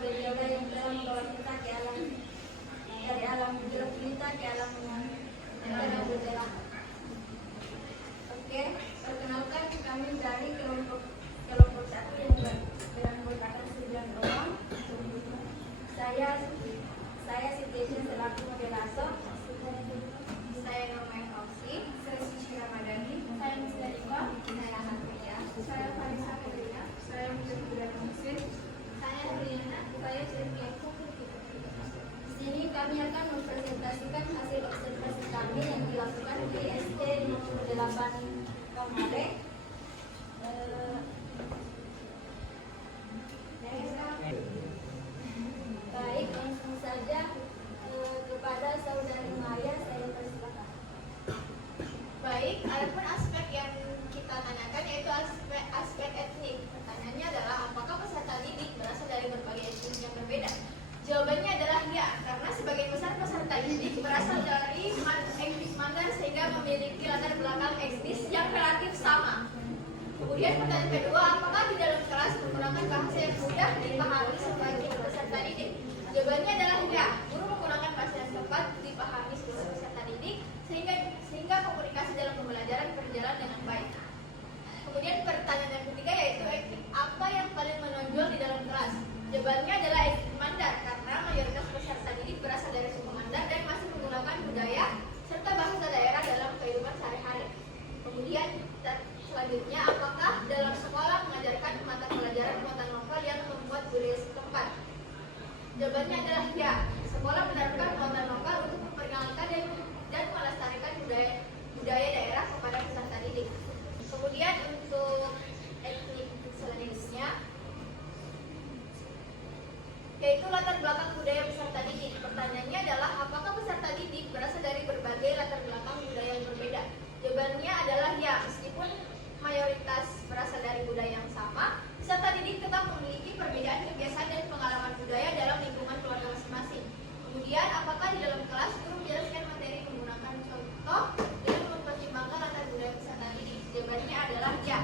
beliau yang telah membawa kita ke alam dari alam gelap kita ke alam yang bergerak. Oke, perkenalkan kami dari kelompok satu yang beranggotakan 9 orang. Saya Siti selaku moderator. Saya namanya Fauzi. Saya Sisi Ramadhani. Saya Musdalifah. Saya Hafia. Saya Farisa Fadila. Saya Mujahidah Musin. Saya Riana. Saya Sylvia. Di sini kami akan mempresentasikan hasil observasi kami yang dilakukan di ST 8 kemarin. Baik, langsung saja kepada saudari Maya, saya persilakan. Baik, adapun aspek yang kita tanyakan yaitu aspek etnik. Pertanyaannya adalah apakah peserta didik berasal dari berbagai etnis yang berbeda? Jawabannya adalah ya, karena sebagian besar peserta didik berasal dari etnis Mandar sehingga memiliki latar belakang etnis yang relatif sama. Kemudian pertanyaan kedua, apakah di dalam kelas menggunakan bahasa yang mudah dipahami sebagian peserta didik? Jawabannya adalah ya, guru menggunakan bahasa yang tepat dipahami seluruh peserta didik sehingga komunikasi dalam pembelajaran berjalan dengan baik. Kemudian pertanyaan yang ketiga yaitu etnik apa yang paling menonjol di dalam kelas? Jawabannya adalah etnik Mandar karena mayoritas peserta didik berasal dari suku Mandar dan masih menggunakan budaya serta bahasa daerah dalam kehidupan sehari-hari. Kemudian selanjutnya, apakah dalam sekolah mengajarkan mata pelajaran muatan lokal yang membuat budaya setempat? Jawabannya adalah ya, sekolah menerapkan muatan lokal untuk memperkenalkan dan melestarikan budaya daerah kepada peserta didik. Kemudian untuk etnik selanjutnya yaitu latar belakang budaya peserta didik. Pertanyaannya adalah apakah peserta didik berasal dari berbagai latar belakang budaya yang berbeda? Jawabannya adalah ya, meskipun mayoritas berasal dari budaya yang sama, peserta didik tetap memiliki perbedaan kebiasaan dan pengalaman budaya dalam lingkungan keluarga masing-masing. Kemudian, apakah di dalam kelas guru menjelaskan materi menggunakan contoh dan mempertimbangkan latar budaya peserta didik? Jawabannya adalah ya.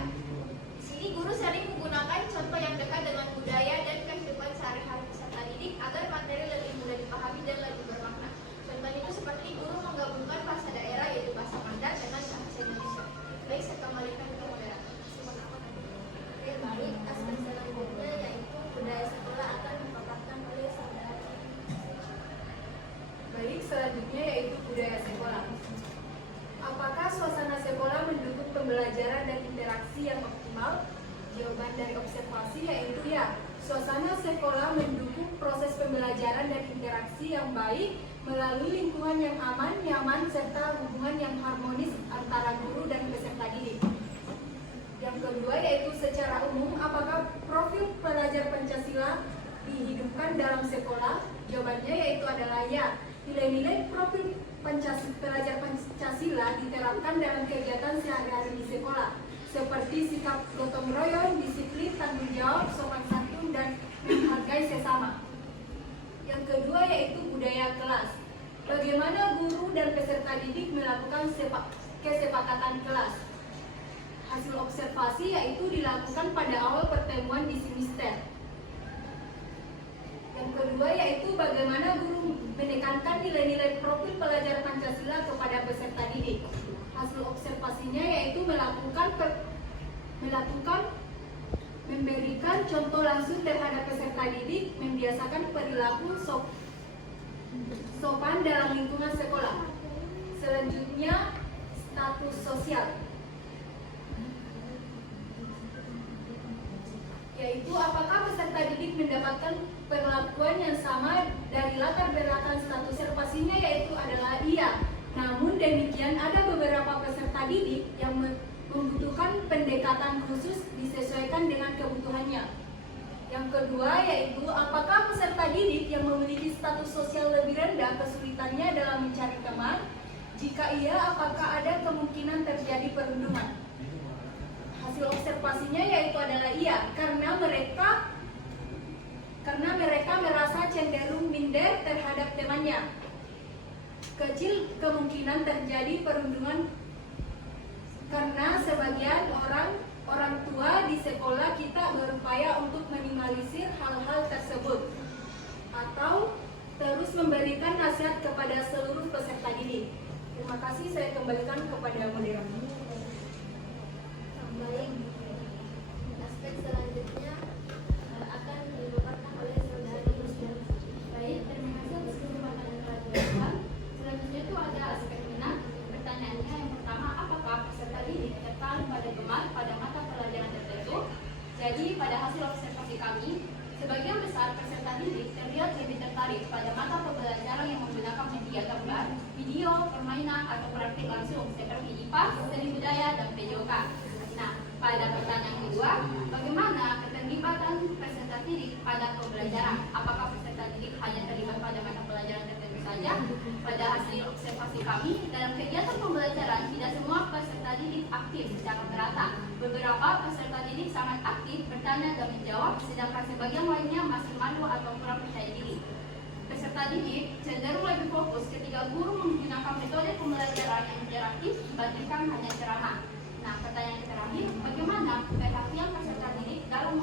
Di sini guru sering menggunakan contoh yang dekat dengan budaya dan kehidupan sehari-hari peserta didik agar materi lebih mudah dipahami dan lebih bermakna. Contoh itu seperti guru menggabungkan bahasa daerah yaitu bahasa Mandar dengan bahasa Indonesia. Baik, saya kembalikan ke moderator. Oke, baik, aspek selanjutnya yaitu budaya sekolah akan dipaparkan oleh saudari. Baik, selanjutnya yaitu budaya sekolah. Apakah suasana sekolah mendukung pembelajaran dan interaksi yang optimal? Jawaban dari observasi yaitu ya. Suasana sekolah mendukung proses pembelajaran dan interaksi yang baik melalui lingkungan yang aman, nyaman, serta hubungan yang harmonis antara guru dan peserta didik. Yang kedua yaitu secara umum, apakah profil pelajar Pancasila dihidupkan dalam sekolah? Jawabannya yaitu adalah ya. Nilai-nilai profil pelajar Pancasila diterapkan dalam kegiatan sehari-hari di sekolah, seperti sikap gotong royong, disiplin, tanggung jawab, sopan santun, dan menghargai sesama. Yang kedua yaitu budaya kelas. Bagaimana guru dan peserta didik melakukan kesepakatan kelas? Hasil observasi yaitu dilakukan pada awal pertemuan di semester. Yang kedua yaitu bagaimana guru menekankan nilai-nilai profil pelajar Pancasila kepada peserta didik. Hasil observasinya yaitu memberikan contoh langsung terhadap peserta didik, membiasakan perilaku sopan dalam lingkungan sekolah. Selanjutnya, status sosial, yaitu apakah peserta didik mendapatkan perlakuan yang sama dari latar belakang status observasinya yaitu adalah iya. Namun demikian ada beberapa peserta didik yang membutuhkan pendekatan khusus disesuaikan dengan kebutuhannya. Yang kedua yaitu apakah peserta didik yang memiliki status sosial lebih rendah kesulitannya dalam mencari teman? Jika iya, apakah ada kemungkinan terjadi perundungan? Hasil observasinya yaitu adalah iya, karena mereka merasa cenderung minder terhadap temannya. Kecil kemungkinan terjadi perundungan karena sebagian orang tua di sekolah kita berupaya untuk minimalisir hal-hal tersebut. dilihat kepada seluruh peserta didik. Terima kasih, saya kembalikan kepada moderator. Baik, aspek selanjutnya akan dipaparkan oleh saudari Musda. Baik, terima kasih atas kesempatan yang telah diberikan. Selanjutnya itu ada aspek minat. Pertanyaannya yang pertama, apakah peserta didik tertarik pada gemar pada mata pelajaran tertentu? Jadi pada hasil observasi kami, sebagian besar peserta didik terlihat lebih tertarik pada mata pembelajaran yang menggunakan media gambar, video, permainan, atau praktik langsung seperti IPA, seni budaya, dan PJOK. Nah, pada pertanyaan kedua, bagaimana keterlibatan peserta didik pada pembelajaran? Apakah peserta didik hanya terlibat pada mata pelajaran tertentu saja? Pada hasil observasi kami, dalam kegiatan pembelajaran tidak semua peserta didik aktif secara merata. Beberapa peserta didik sangat aktif bertanya dan menjawab, sedangkan sebagian lainnya masih malu atau kurang percaya diri. Peserta didik cenderung lebih fokus ketika guru menggunakan metode pembelajaran yang interaktif dibandingkan hanya ceramah. Nah, pertanyaan terakhir, bagaimana perhatian peserta didik dalam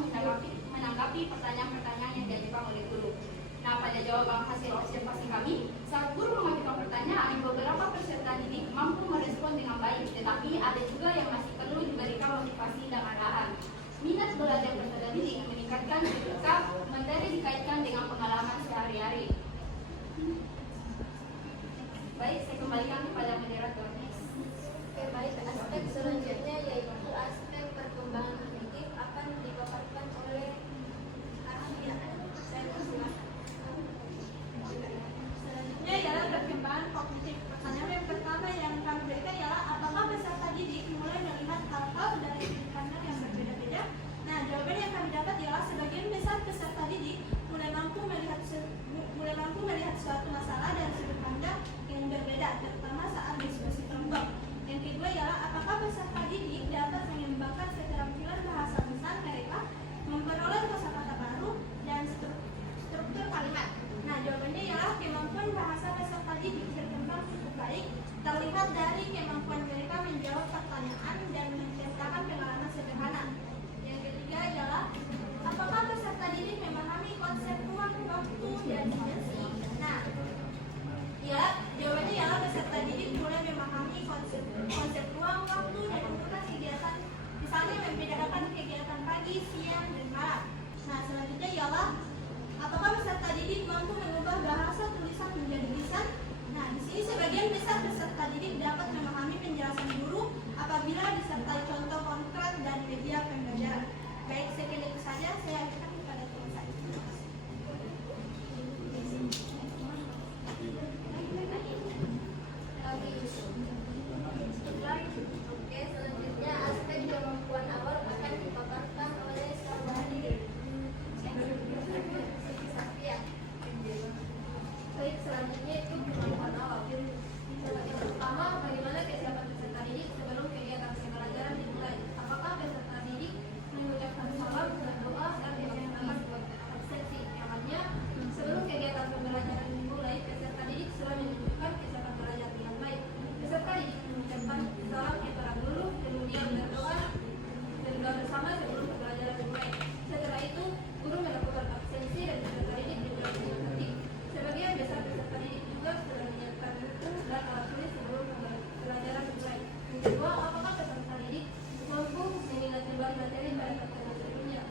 menanggapi pertanyaan-pertanyaan yang diajukan oleh guru? Nah, pada jawaban hasil observasi kami, saat guru mengajukan pertanyaan, beberapa peserta didik mampu merespon dengan baik, tetapi ada juga yang masih perlu diberikan motivasi dan arahan. Minat belajar peserta didik meningkatkan ketika materi dikaitkan dengan pengalaman sehari-hari. Baik, saya kembalikan kepada moderator. Oke, baik, aspek selanjutnya yaitu aspek perkembangan kognitif akan dipaparkan oleh Arfia. Saya persilakan. Selanjutnya ialah perkembangan kognitif. Pertanyaan yang pertama yang kami berikan ialah apakah peserta didik mulai melihat hal-hal dari sudut pandang yang berbeda-beda? Nah, jawaban yang kami dapat ialah sebagian besar peserta didik mulai mampu melihat suatu masalah dari sudut pandang yang berbeda, terutama saat diskusi kelompok. Yang kedua ialah apakah peserta didik dapat mengembangkan keterampilan bahasa lisan mereka, memperoleh kosakata baru dan struktur kalimat. Nah, jawabannya ialah kemampuan bahasa peserta didik berkembang cukup baik, terlihat dari kemampuan mereka menjawab pertanyaan dan menceritakan pengalaman sederhana. Yang ketiga adalah apakah peserta didik memahami konsep ruang, waktu, dan dimensi? Nah, ya, jawabannya ialah peserta didik mulai memahami konsep ruang, waktu, dan urutan kegiatan, misalnya membedakan kegiatan pagi, siang, dan malam. Nah, selanjutnya ialah apakah peserta didik mampu mengubah bahasa tulisan menjadi lisan? Nah, di sini sebagian besar peserta didik dapat memahami penjelasan guru apabila disertai contoh konkret dan media pembelajaran. Baik, sekian itu saja. Saya akan kepada teman saya. Oke, selanjutnya aspek kemampuan awal akan dipaparkan oleh saudari Safia. Baik, selanjutnya itu kemampuan awal. Yang pertama, bagaimana kesiapan peserta didik sebelum kegiatan pembelajaran dimulai? Apakah peserta didik mengucapkan salam, berdoa, dan dilaksanakan sebuah absensi? Yang artinya, sebelum kegiatan pembelajaran dimulai, peserta didik sudah menunjukkan kesiapan belajar dengan baik. Peserta didik mengucapkan salam yang terang dulu, kemudian berdoa bersama sebelum pembelajaran dimulai. Setelah itu, guru melakukan absensi dan peserta didik diberi dengan tertib. Sebagian besar peserta didik juga sudah menyiapkan buku dan alat tulis sebelum pembelajaran dimulai. Yang kedua, apakah peserta didik mampu mengingat kembali materi dari pertemuan sebelumnya?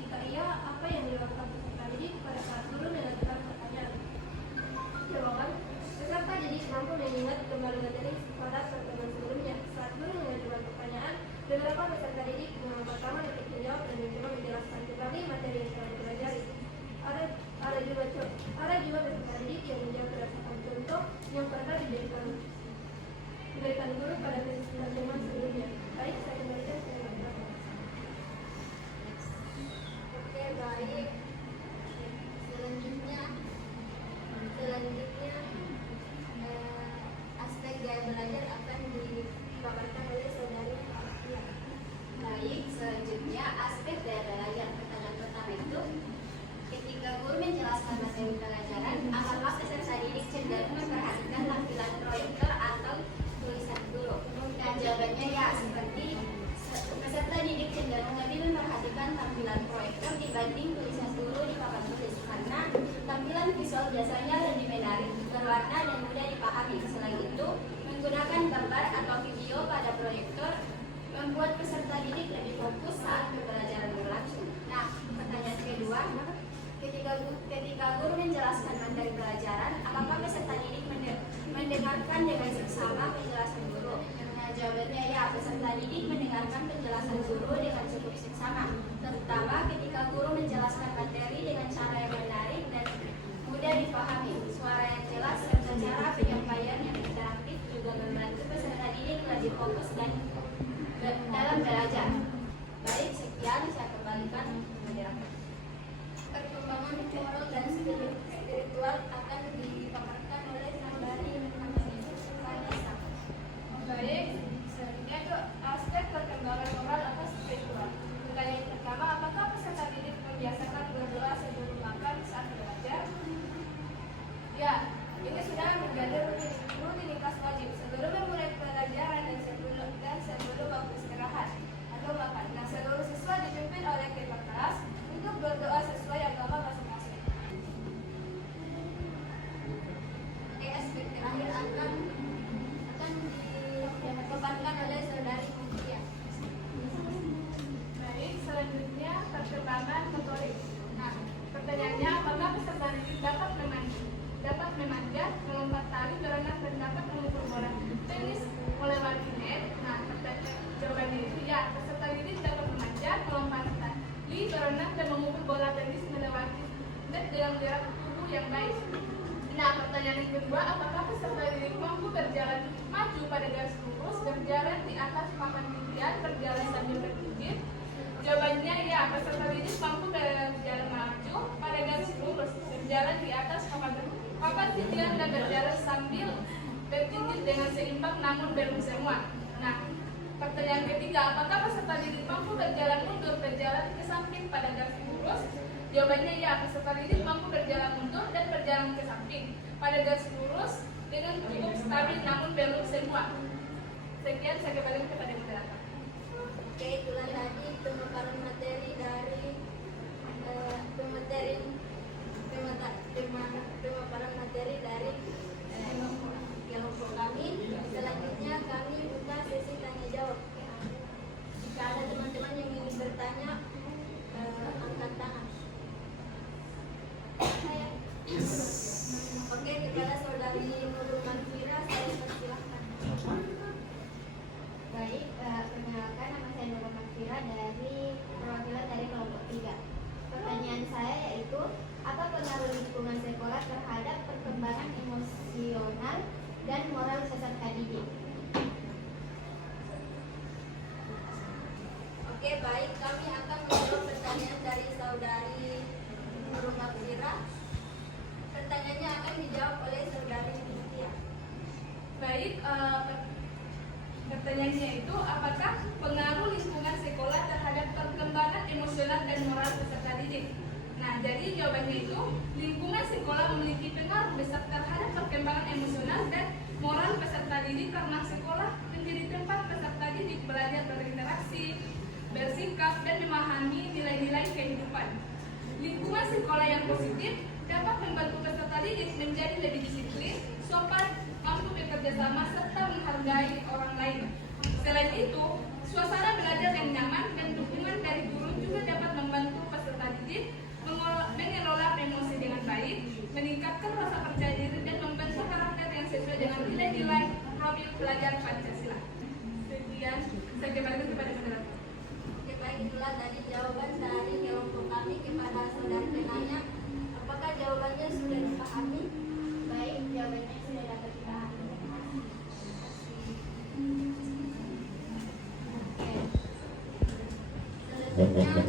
Jika iya, apa yang dilakukan peserta didik pada saat guru mengajukan pertanyaan? Jawaban, peserta didik mampu mengingat kembali materi pada pertemuan sebelumnya. Saat guru mengajukan pertanyaan, beberapa peserta didik pertama dapat menjawab dan mencoba menjelaskan kembali materi yang telah dipelajari. Ada juga peserta didik yang menjawab berdasarkan contoh yang pernah diberikan guru pada pertemuan sebelumnya. Baik, saya kembalikan ke moderator. Oke, baik. Selanjutnya aspek gaya belajar akan dipaparkan oleh saudari Alfia. Baik, selanjutnya aspek gaya belajar. Pertanyaan pertama itu, ketika guru menjelaskan materi pelajaran, apakah peserta didik cenderung memperhatikan tampilan proyektor atau tulisan guru? Dan jawabannya ya, seperti peserta didik cenderung lebih memperhatikan tampilan proyektor dibanding tulisan guru di papan tulis, karena tampilan visual biasanya lebih menarik, berwarna, dan sama, terutama ketika guru menjelaskan materi dengan cara yang menarik dan mudah dipahami. Suara yang jelas serta cara penyampaian yang interaktif juga membantu peserta didik lebih fokus dan dalam belajar. Baik, sekian saya kembalikan masyarakat. Perkembangan moral dan spiritual akan dipaparkan oleh saudari Vanessa. Baik, selanjutnya itu aspek perkembangan moral atau spiritual. Pertanyaan pertama, apakah peserta didik membiasakan berdoa sebelum makan saat belajar? Ya, ini sudah menjadi rutinitas wajib sebelum memulai pelajaran dan sebelum waktu istirahat atau makan. Nah, seluruh siswa dipimpin oleh ketua kelas untuk berdoa sesuai agama masing-masing. Aspek terakhir akan dipaparkan oleh saudari Mutia. Baik, selanjutnya perkembangan motorik. Nah, pertanyaannya, apakah peserta didik dapat memanjat, melompat tali, berenang, dan dapat mengukur bola tenis melewati net? Nah, jawabannya itu ya, peserta didik dapat memanjat, melompat tali, berenang, dan mengukur bola tenis melewati net dalam jarak tubuh yang baik. Nah, pertanyaan yang kedua, apakah peserta didik mampu berjalan maju pada garis lurus, berjalan di atas papan titian, berjalan sambil berpikir? Jawabannya ya, peserta didik mampu berjalan maju pada garis lurus, berjalan di atas papan titian, dan berjalan sambil berpikir dengan seimbang namun belum semua. Nah, pertanyaan ketiga, apakah peserta didik mampu berjalan mundur, berjalan ke samping pada garis lurus? Jawabannya ya, peserta didik mampu berjalan mundur dan berjalan ke samping pada garis lurus dengan cukup stabil namun belum semua. Sekian, saya kembali kepada moderator. Oke, itulah tadi pemaparan materi dari pemaparan materi dari kelompok kami. Selanjutnya kami buka sesi tanya jawab. Jika ada teman-teman yang ingin bertanya, angkat tangan. Oke, kepada saudari Nurul Manfira, saya persilahkan. Baik, perkenalkan nama saya Nurul Manfira dari perwakilan dari kelompok 3. Pertanyaan saya yaitu, apa pengaruh lingkungan sekolah terhadap perkembangan emosional dan moral peserta didik? Oke, baik, kami akan menjawab pertanyaan dari saudari Nurul Manfira. Pertanyaannya akan dijawab oleh saudari Mutia. Baik, pertanyaannya itu, apakah pengaruh lingkungan sekolah terhadap perkembangan emosional dan moral peserta didik? Nah, jadi jawabannya itu, lingkungan sekolah memiliki pengaruh besar terhadap perkembangan emosional dan moral peserta didik karena sekolah menjadi tempat peserta didik belajar berinteraksi, bersikap, dan memahami nilai-nilai kehidupan. Lingkungan sekolah yang positif dapat membantu peserta didik menjadi lebih disiplin, sopan, mampu bekerja sama, serta menghargai orang lain. Selain itu, suasana belajar yang nyaman dan dukungan dari guru juga dapat membantu peserta didik mengelola emosi dengan baik, meningkatkan rasa percaya diri, dan membentuk karakter yang sesuai dengan nilai-nilai habil belajar Pancasila. Sekian, saya kembalikan kepada moderator. Oke, baik, itulah tadi jawaban dari kelompok kami kepada saudari penanya. Apakah jawabannya sudah dipahami? Baik, jawabannya sudah dapat dipahami. Selanjutnya